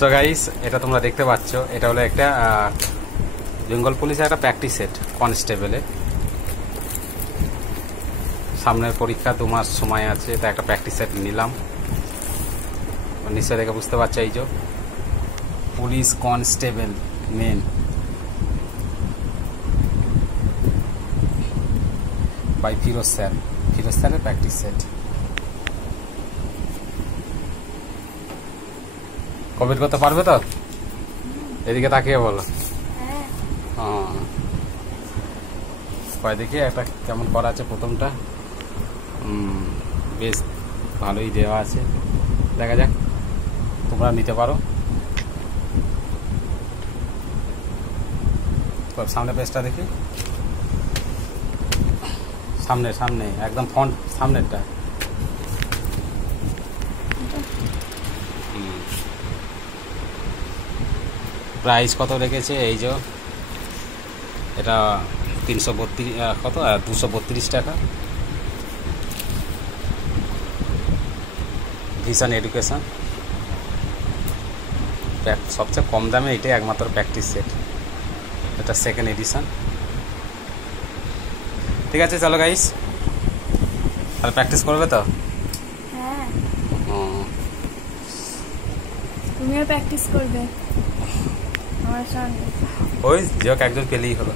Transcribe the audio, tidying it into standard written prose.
So guys, এটা তোমরা দেখতে পাচ্ছ, এটা হলো একটা বেঙ্গল পুলিশের একটা প্র্যাকটিস সেট কনস্টেবলের। সামনের পরীক্ষা 2 মাস সময় আছে, এটা একটা প্র্যাকটিস সেট নিলাম। নিশ্চয় দেখে বুঝতে পারছো, এই যে police constable main by Firoz স্যারের প্র্যাকটিস সেট। কমপ্লিট করতে পারবে তো? এদিকে তাকিয়ে বলো। হ্যাঁ, দেখি একটা কেমন করা আছে প্রথমটা। বেশ ভালোই দেওয়া আছে, দেখা যাক, তোমরা নিতে পারো। সামনে পেজটা দেখি, সামনে একদম ফ্রন্ট সামনেরটা। প্রাইস কত রেখেছে? এই যে এটা 332 কত 232 টাকা। ভিশন এডুকেশন, সবচেয়ে কম দামে এটাই একমাত্র প্র্যাকটিস সেট। এটা সেকেন্ড এডিশন। ঠিক আছে, চলো গাইস, তাহলে প্র্যাকটিস করবে তো? হ্যাঁ, তুমিও প্র্যাকটিস করবে আমার সঙ্গে। ওই যে একজন পেলেই হলো।